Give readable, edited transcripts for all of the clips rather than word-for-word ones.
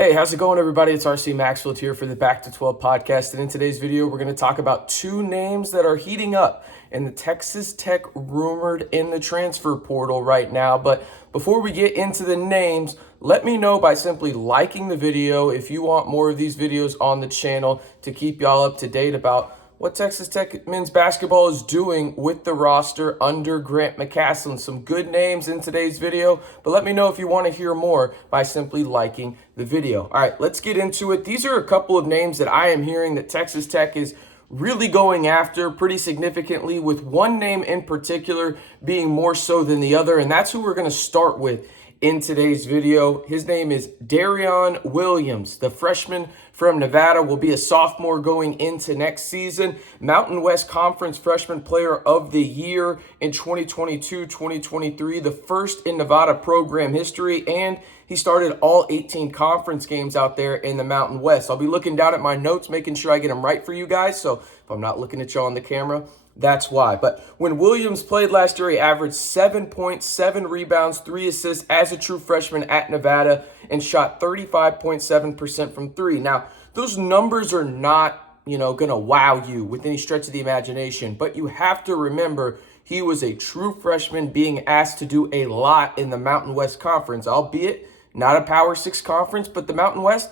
Hey, how's it going, everybody? It's RC Maxfield here for the Back to 12 podcast. And in today's video, we're going to talk about two names that are heating up in the Texas Tech rumored in the transfer portal right now. But before we get into the names, let me know by simply liking the video if you want more of these videos on the channel to keep y'all up to date about what Texas Tech men's basketball is doing with the roster under Grant McCasland. Some good names in today's video, but let me know if you want to hear more by simply liking the video. All right, let's get into it. These are a couple of names that I am hearing that Texas Tech is really going after pretty significantly, with one name in particular being more so than the other, and that's who we're going to start with in today's video. His name is Darrion Williams, the freshman from Nevada, will be a sophomore going into next season. Mountain West Conference Freshman Player of the Year in 2022-2023, the first in Nevada program history, and he started all 18 conference games out there in the Mountain West. I'll be looking down at my notes, making sure I get them right for you guys, so if I'm not looking at you on the camera, that's why. But when Williams played last year, he averaged 7 points, 7 rebounds, 3 assists as a true freshman at Nevada and shot 35.7% from three. Now, those numbers are not, going to wow you with any stretch of the imagination, but you have to remember he was a true freshman being asked to do a lot in the Mountain West Conference, albeit not a Power 6 conference, but the Mountain West,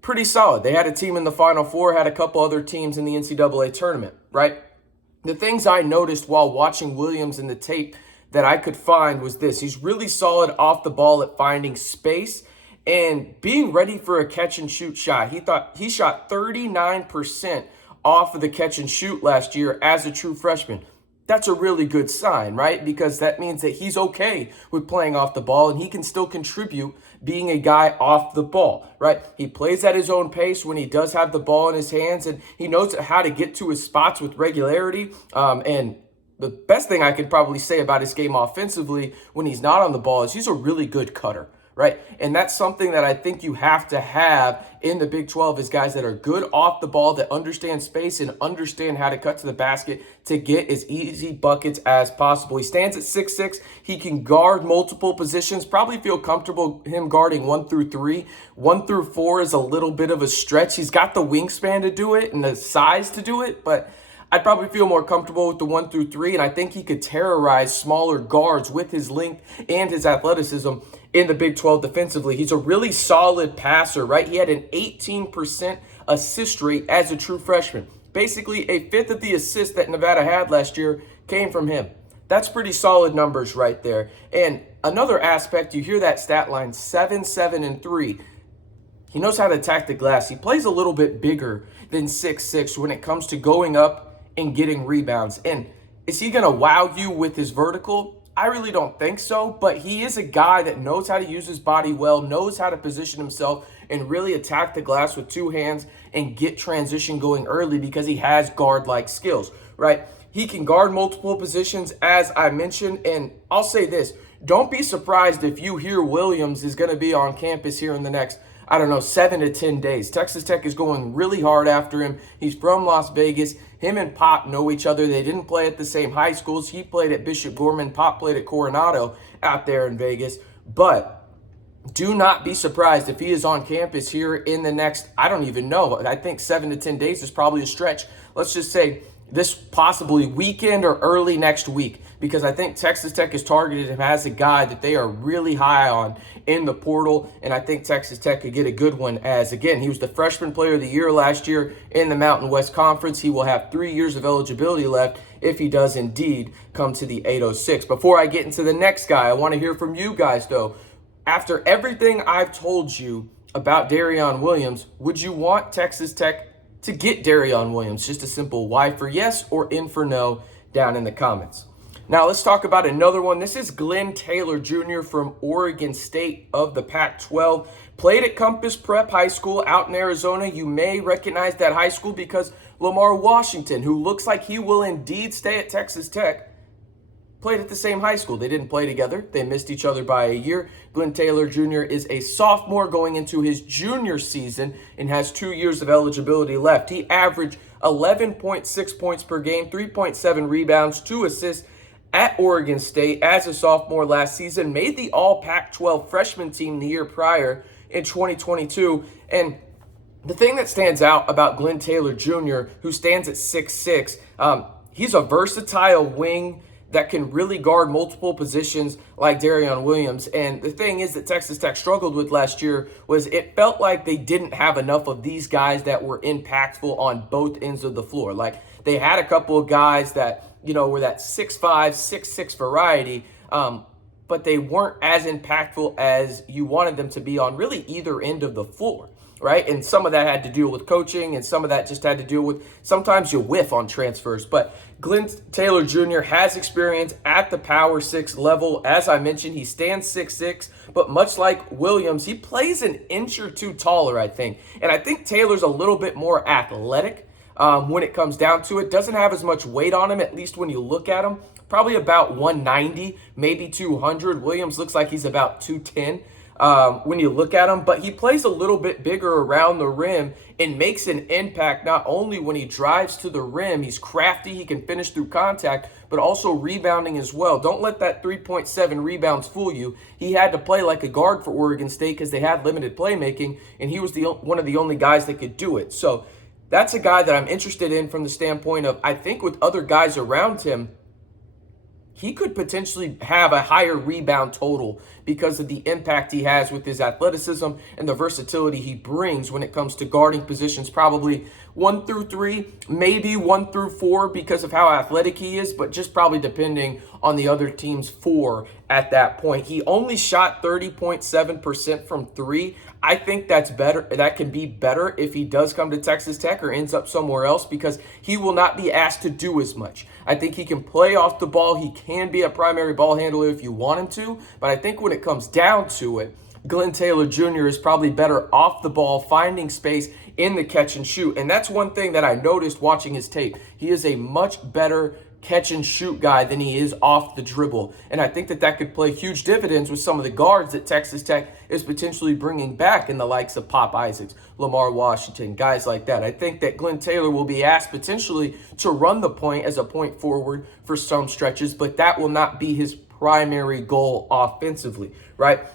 pretty solid. They had a team in the Final Four, had a couple other teams in the NCAA tournament, right? The things I noticed while watching Williams in the tape that I could find was this. He's really solid off the ball at finding space and being ready for a catch and shoot shot. He shot 39% off of the catch and shoot last year as a true freshman. That's a really good sign, right? Because that means that he's okay with playing off the ball and he can still contribute being a guy off the ball, right? He plays at his own pace when he does have the ball in his hands, and he knows how to get to his spots with regularity. And the best thing I could probably say about his game offensively when he's not on the ball is he's a really good cutter, right? And that's something that I think you have to have in the Big 12 is guys that are good off the ball, that understand space and understand how to cut to the basket to get as easy buckets as possible. He stands at 6'6". He can guard multiple positions, probably feel comfortable him guarding 1 through 3. 1 through 4 is a little bit of a stretch. He's got the wingspan to do it and the size to do it, but I'd probably feel more comfortable with the 1 through 3, and I think he could terrorize smaller guards with his length and his athleticism in the Big 12 defensively. He's a really solid passer, right? He had an 18% assist rate as a true freshman. Basically, a fifth of the assists that Nevada had last year came from him. That's pretty solid numbers right there. And another aspect, you hear that stat line, 7, 7, and 3. He knows how to attack the glass. He plays a little bit bigger than 6'6" when it comes to going up and getting rebounds. And is he going to wow you with his vertical? I really don't think so, but he is a guy that knows how to use his body well, knows how to position himself and really attack the glass with two hands and get transition going early because he has guard-like skills, right? He can guard multiple positions, as I mentioned, and I'll say this, don't be surprised if you hear Williams is going to be on campus here in the next 7 to 10 days. Texas Tech is going really hard after him. He's from Las Vegas. Him and Pop know each other. They didn't play at the same high schools. He played at Bishop Gorman. Pop played at Coronado out there in Vegas. But do not be surprised if he is on campus here in the next, I don't even know. I think 7 to 10 days is probably a stretch. Let's just say this possibly weekend or early next week, because I think Texas Tech has targeted him as a guy that they are really high on in the portal, and I think Texas Tech could get a good one as, again, he was the Freshman Player of the Year last year in the Mountain West Conference. He will have 3 years of eligibility left if he does indeed come to the 806. Before I get into the next guy, I want to hear from you guys, though. After everything I've told you about Darrion Williams, would you want Texas Tech to get Darrion Williams? Just a simple Y for yes or N for no down in the comments. Now let's talk about another one. This is Glenn Taylor Jr. from Oregon State of the Pac-12. Played at Compass Prep High School out in Arizona. You may recognize that high school because Lamar Washington, who looks like he will indeed stay at Texas Tech, played at the same high school. They didn't play together. They missed each other by a year. Glenn Taylor Jr. is a sophomore going into his junior season and has 2 years of eligibility left. He averaged 11.6 points per game, 3.7 rebounds, 2 assists at Oregon State as a sophomore last season, made the All Pac-12 freshman team the year prior, in 2022. And the thing that stands out about Glenn Taylor Jr., who stands at 6'6", he's a versatile wing that can really guard multiple positions like Darrion Williams. And the thing is that Texas Tech struggled with last year was it felt like they didn't have enough of these guys that were impactful on both ends of the floor. Like they had a couple of guys that, were that 6'5", 6'6" variety, but they weren't as impactful as you wanted them to be on really either end of the floor. Right? And some of that had to do with coaching, and some of that just had to do with sometimes you whiff on transfers. But Glenn Taylor Jr. has experience at the Power 6 level. As I mentioned, he stands 6'6", but much like Williams, he plays an inch or two taller, I think. And I think Taylor's a little bit more athletic when it comes down to it. Doesn't have as much weight on him, at least when you look at him. Probably about 190, maybe 200. Williams looks like he's about 210. When you look at him, but he plays a little bit bigger around the rim and makes an impact not only when he drives to the rim, he's crafty, he can finish through contact, but also rebounding as well. Don't let that 3.7 rebounds fool you. He had to play like a guard for Oregon State because they had limited playmaking, and he was one of the only guys that could do it. So that's a guy that I'm interested in from the standpoint of, I think with other guys around him, he could potentially have a higher rebound total because of the impact he has with his athleticism and the versatility he brings when it comes to guarding positions, probably 1 through 3, maybe 1 through 4 because of how athletic he is, but just probably depending on the other team's 4 at that point. He only shot 30.7% from 3. I think that's better. That can be better if he does come to Texas Tech or ends up somewhere else because he will not be asked to do as much. I think he can play off the ball. He can be a primary ball handler if you want him to, but I think when it comes down to it, Glenn Taylor Jr. is probably better off the ball, finding space in the catch and shoot. And that's one thing that I noticed watching his tape. He is a much better catch and shoot guy than he is off the dribble. And I think that could play huge dividends with some of the guards that Texas Tech is potentially bringing back in the likes of Pop Isaacs, Lamar Washington, guys like that. I think that Glenn Taylor will be asked potentially to run the point as a point forward for some stretches, but that will not be his primary goal offensively, right?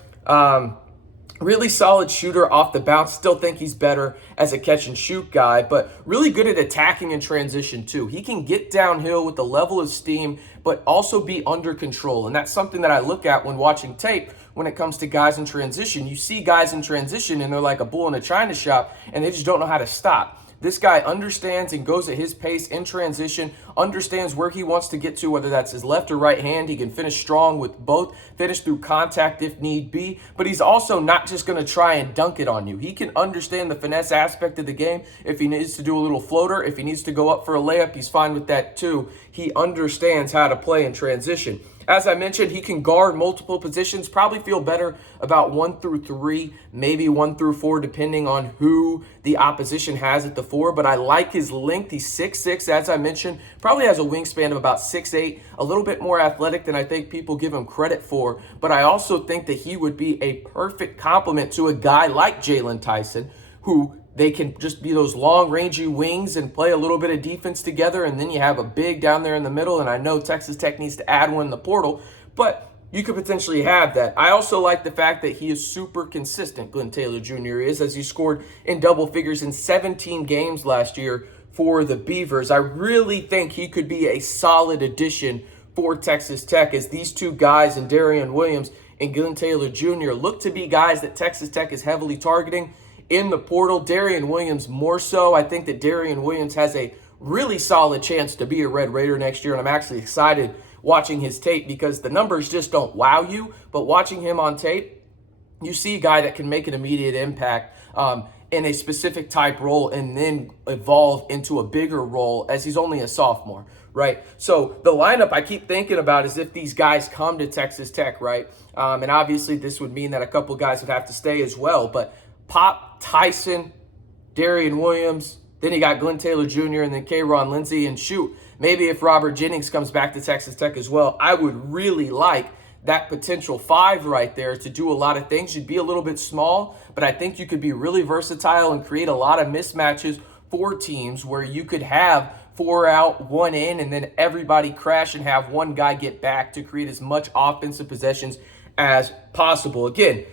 Really solid shooter off the bounce. Still think he's better as a catch and shoot guy, but really good at attacking in transition too. He can get downhill with a level of steam, but also be under control. And that's something that I look at when watching tape when it comes to guys in transition. You see guys in transition and they're like a bull in a china shop and they just don't know how to stop. This guy understands and goes at his pace in transition, understands where he wants to get to, whether that's his left or right hand. He can finish strong with both, finish through contact if need be, but he's also not just going to try and dunk it on you. He can understand the finesse aspect of the game. If he needs to do a little floater, if he needs to go up for a layup, he's fine with that too. He understands how to play in transition. As I mentioned, he can guard multiple positions, probably feel better about 1 through 3, maybe 1 through 4, depending on who the opposition has at the 4. But I like his length. He's 6'6", as I mentioned, probably has a wingspan of about 6'8", a little bit more athletic than I think people give him credit for. But I also think that he would be a perfect complement to a guy like Jalen Tyson, who they can just be those long, rangy wings and play a little bit of defense together, and then you have a big down there in the middle, and I know Texas Tech needs to add one in the portal, but you could potentially have that. I also like the fact that he is super consistent, Glenn Taylor Jr. is, as he scored in double figures in 17 games last year for the Beavers. I really think he could be a solid addition for Texas Tech, as these two guys, and Darrion Williams and Glenn Taylor Jr., look to be guys that Texas Tech is heavily targeting in the portal. Darrion Williams more so. I think that Darrion Williams has a really solid chance to be a Red Raider next year, and I'm actually excited watching his tape because the numbers just don't wow you, but watching him on tape, you see a guy that can make an immediate impact in a specific type role and then evolve into a bigger role as he's only a sophomore, right? So the lineup I keep thinking about is if these guys come to Texas Tech, right? And obviously this would mean that a couple guys would have to stay as well, but Pop, Tyson, Darrion Williams, then you got Glenn Taylor Jr., and then K-Ron Lindsey. And shoot, maybe if Robert Jennings comes back to Texas Tech as well, I would really like that potential 5 right there to do a lot of things. You'd be a little bit small, but I think you could be really versatile and create a lot of mismatches for teams where you could have 4 out, 1 in, and then everybody crash and have one guy get back to create as much offensive possessions as possible. Again,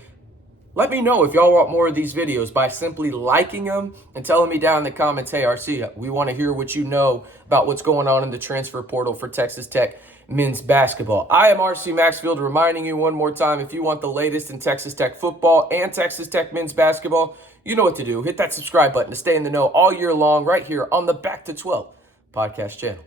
Let me know if y'all want more of these videos by simply liking them and telling me down in the comments, hey, RC, we want to hear what you know about what's going on in the transfer portal for Texas Tech men's basketball. I am RC Maxfield, reminding you one more time, if you want the latest in Texas Tech football and Texas Tech men's basketball, you know what to do. Hit that subscribe button to stay in the know all year long right here on the Back to 12 podcast channel.